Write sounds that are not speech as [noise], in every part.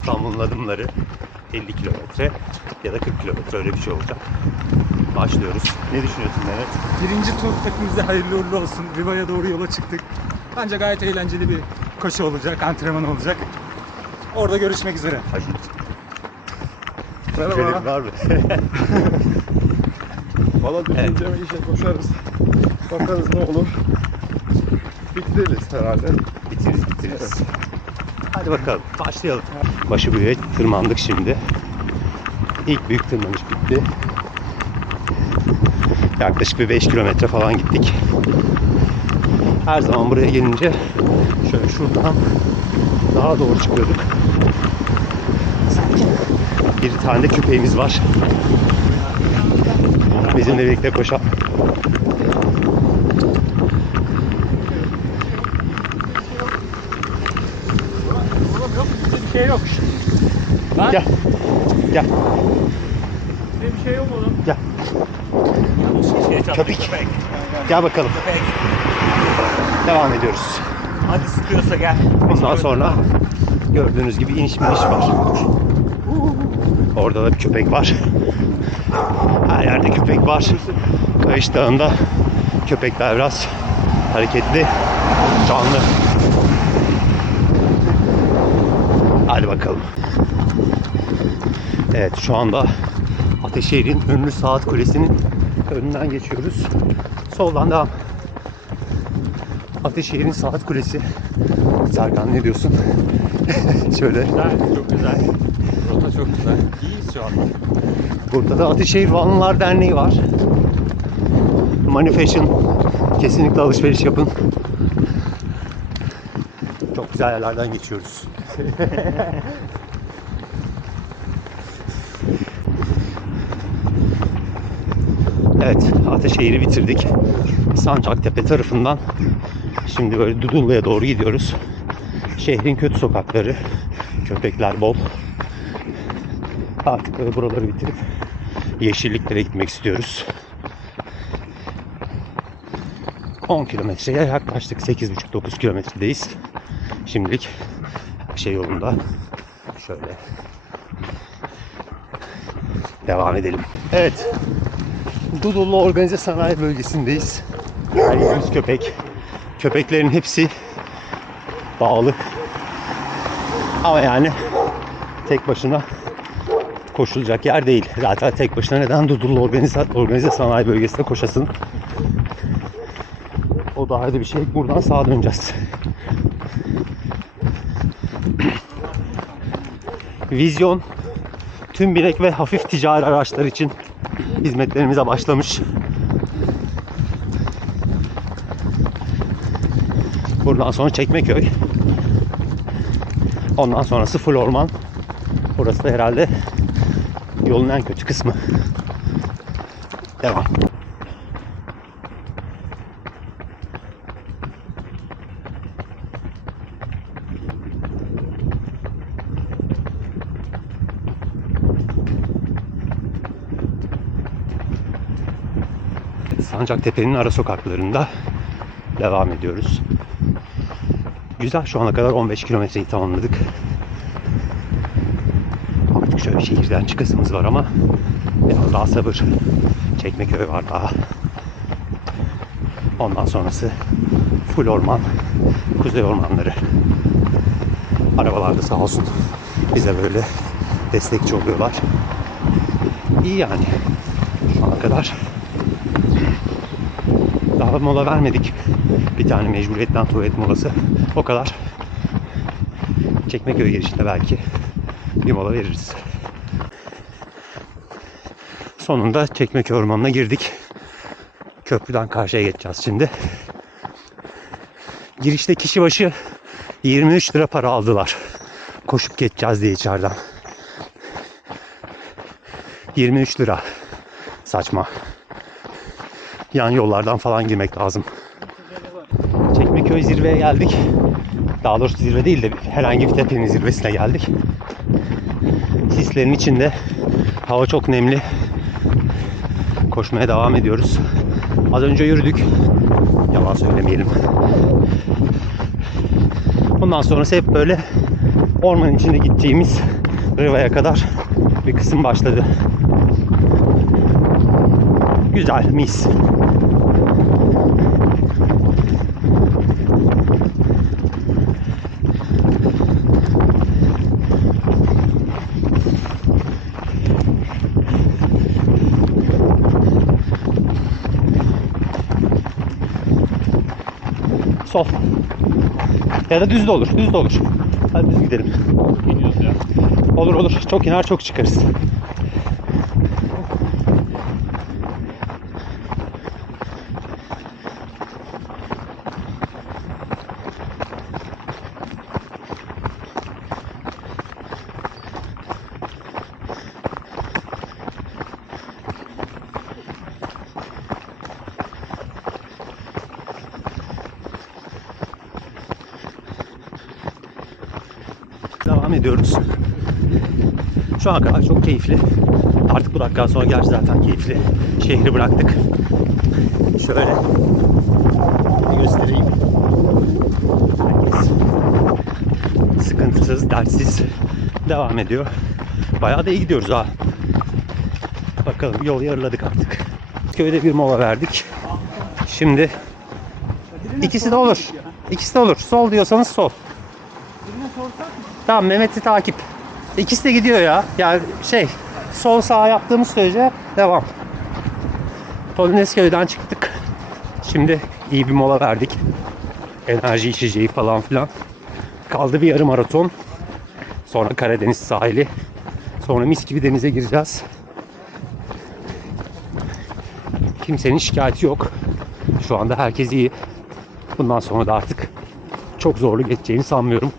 İstanbul'un adımları 50 kilometre ya da 40 kilometre öyle bir şey olacak. Başlıyoruz. Ne düşünüyorsun Mehmet? Birinci tur hepimize hayırlı uğurlu olsun. Riva'ya doğru yola çıktık. Bence gayet eğlenceli bir koşu olacak, antrenman olacak. Orada görüşmek üzere. Hadi. Merhaba. Var mı? [laughs] Valla düşünceme işe koşarız. Bakarız ne olur. Bitiririz herhalde. bitiririz bitiririz. Hadi bakalım başlayalım. Başı büyüğe tırmandık şimdi. İlk büyük tırmanış bitti. Yaklaşık bir 5 kilometre falan gittik. Her zaman buraya gelince şöyle şuradan daha doğru çıkıyorduk. Bir tane de köpeğimiz var. Bizimle birlikte koşan. Bir şey yok. Lan Gel. Gel. bir şey yok oğlum. Gel. Köpek. Gel bakalım. Devam ediyoruz. Hadi sıkıyorsa gel. Ondan sonra gördüğünüz gibi iniş miniş var. Orada da bir köpek var. Her yerde köpek var. Kayış Dağı'nda köpekler biraz hareketli, canlı. Hadi bakalım. Evet şu anda Ateşehir'in ünlü saat kulesinin önünden geçiyoruz. Soldan devam. Ateşehir'in saat kulesi. Serkan ne diyorsun? [laughs] Şöyle. Güzel, çok güzel. Rota çok güzel. İyiyiz şu an. Burada da Ateşehir Vanlılar Derneği var. Fashion. Kesinlikle alışveriş yapın. Çok güzel yerlerden geçiyoruz. [laughs] evet, Ateşehir'i bitirdik. Sancaktepe tarafından şimdi böyle Dudullu'ya doğru gidiyoruz. Şehrin kötü sokakları, köpekler bol. Artık böyle buraları bitirip yeşilliklere gitmek istiyoruz. 10 kilometreye yaklaştık. 8,5-9 kilometredeyiz. Şimdilik şey yolunda. Şöyle devam edelim. Evet. Dudullu Organize Sanayi Bölgesi'ndeyiz. Her yerimiz köpek. Köpeklerin hepsi bağlı. Ama yani tek başına koşulacak yer değil. Zaten tek başına neden Dudullu Organize, Organize Sanayi Bölgesi'nde koşasın? O da ayrı bir şey. Buradan sağa döneceğiz. Vizyon tüm binek ve hafif ticari araçlar için hizmetlerimize başlamış. Buradan sonra Çekmeköy. Ondan sonrası full orman. Burası da herhalde yolun en kötü kısmı. Devam. Sancaktepe'nin ara sokaklarında devam ediyoruz. Güzel şu ana kadar 15 kilometreyi tamamladık. Artık şöyle şehirden çıkasımız var ama biraz daha sabır. Çekmeköy var daha. Ondan sonrası full orman, kuzey ormanları. Arabalar da sağ olsun bize böyle destekçi oluyorlar. İyi yani şu ana kadar. Mola vermedik. Bir tane mecburiyetten tuvalet molası. O kadar. Çekmeköy girişinde belki bir mola veririz. Sonunda Çekmeköy Ormanı'na girdik. Köprüden karşıya geçeceğiz şimdi. Girişte kişi başı 23 lira para aldılar. Koşup geçeceğiz diye içeriden. 23 lira. Saçma. Yan yollardan falan girmek lazım. Çekmeköy zirveye geldik. Daha doğrusu zirve değil de herhangi bir tepenin zirvesine geldik. Sislerin içinde hava çok nemli. Koşmaya devam ediyoruz. Az önce yürüdük. Yalan söylemeyelim. Bundan sonrası hep böyle ormanın içinde gideceğimiz Riva'ya kadar bir kısım başladı. Güzel, mis. Sol. Ya da düz de olur. Düz de olur. Hadi düz gidelim. İniyoruz ya. Olur olur. Çok iner çok çıkarız. Devam ediyoruz. Şu an kadar çok keyifli. Artık bu dakikadan sonra gerçi zaten keyifli. Şehri bıraktık. Şöyle göstereyim. Herkes sıkıntısız, dertsiz devam ediyor. Bayağı da iyi gidiyoruz ha. Bakalım yol yarıladık artık. Köyde bir mola verdik. Şimdi ikisi de olur. İkisi de olur. Sol diyorsanız sol. Tamam Mehmet'i takip. İkisi de gidiyor ya. Yani şey sol sağ yaptığımız sürece devam. Polonezköy'den çıktık. Şimdi iyi bir mola verdik. Enerji içeceği falan filan. Kaldı bir yarım maraton. Sonra Karadeniz sahili. Sonra mis gibi denize gireceğiz. Kimsenin şikayeti yok. Şu anda herkes iyi. Bundan sonra da artık çok zorlu geçeceğini sanmıyorum.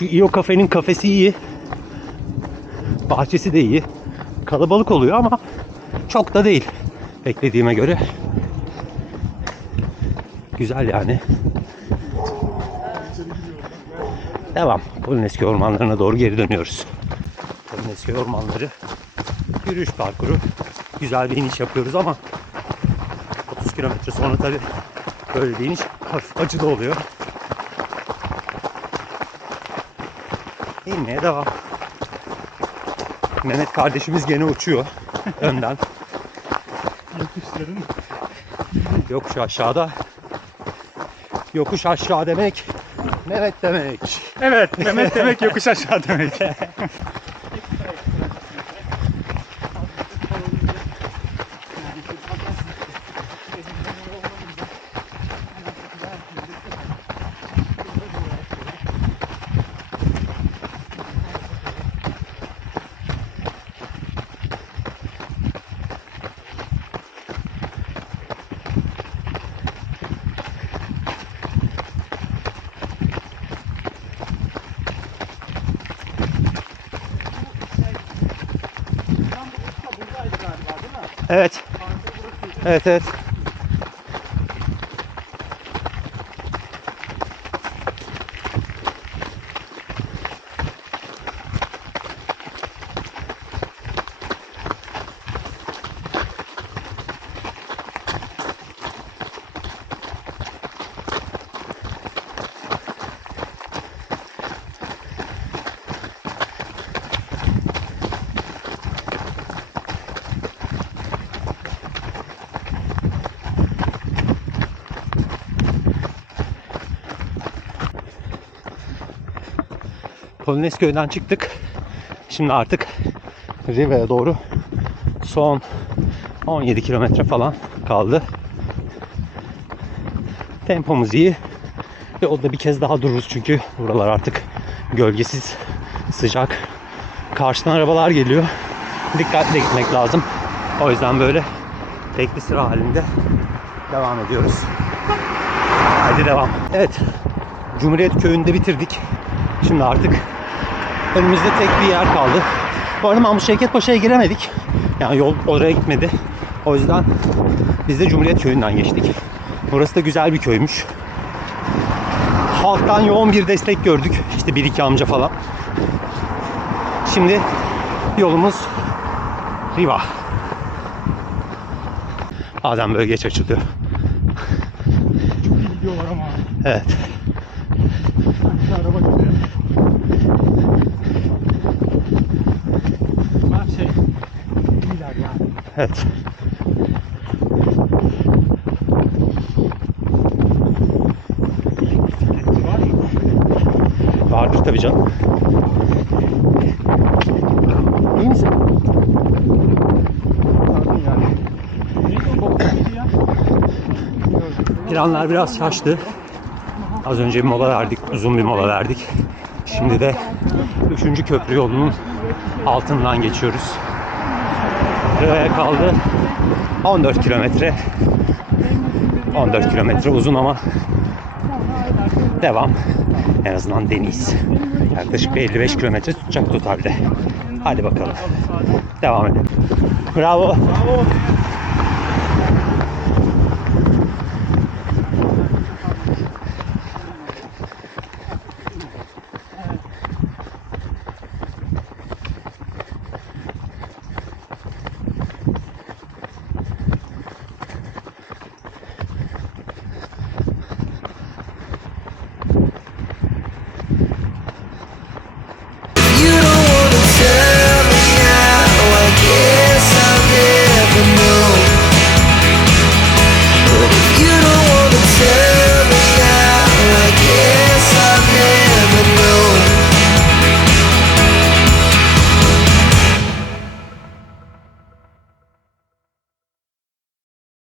Şu İO kafenin kafesi iyi. Bahçesi de iyi. Kalabalık oluyor ama çok da değil. Beklediğime göre. Güzel yani. Devam. Polineski ormanlarına doğru geri dönüyoruz. Polineski ormanları yürüyüş parkuru. Güzel bir iniş yapıyoruz ama 30 kilometre sonra tabii böyle bir iniş hafif acı da oluyor. İnmeye devam. Mehmet kardeşimiz gene uçuyor [laughs] önden. Yokuşların Yokuş aşağıda. Yokuş aşağı demek Mehmet demek. Evet, Mehmet demek yokuş aşağı demek. [laughs] Evet. Evet evet. Polonezköy'den çıktık. Şimdi artık Riva'ya doğru son 17 kilometre falan kaldı. Tempomuz iyi. Yolda bir kez daha dururuz çünkü buralar artık gölgesiz, sıcak. Karşıdan arabalar geliyor. Dikkatli gitmek lazım. O yüzden böyle tekli sıra halinde devam ediyoruz. Hadi devam. Evet. Cumhuriyet Köyü'nde bitirdik. Şimdi artık önümüzde tek bir yer kaldı. Bu arada Mahmut Şevket Paşa'ya giremedik. Yani yol oraya gitmedi. O yüzden biz de Cumhuriyet Köyü'nden geçtik. Burası da güzel bir köymüş. Halktan yoğun bir destek gördük. İşte bir iki amca falan. Şimdi yolumuz Riva. Bazen böyle geç açılıyor. Çok iyi gidiyorlar ama. Evet. Evet. Vardır tabii canım. İyi misin? Planlar biraz şaştı. Az önce bir mola verdik, uzun bir mola verdik. Şimdi de 3. köprü yolunun altından geçiyoruz. Buraya kaldı 14 kilometre. 14 kilometre uzun ama devam. En azından deniz. Yaklaşık bir 55 kilometre tutacak totalde. Hadi bakalım. Devam edelim. Bravo. Bravo.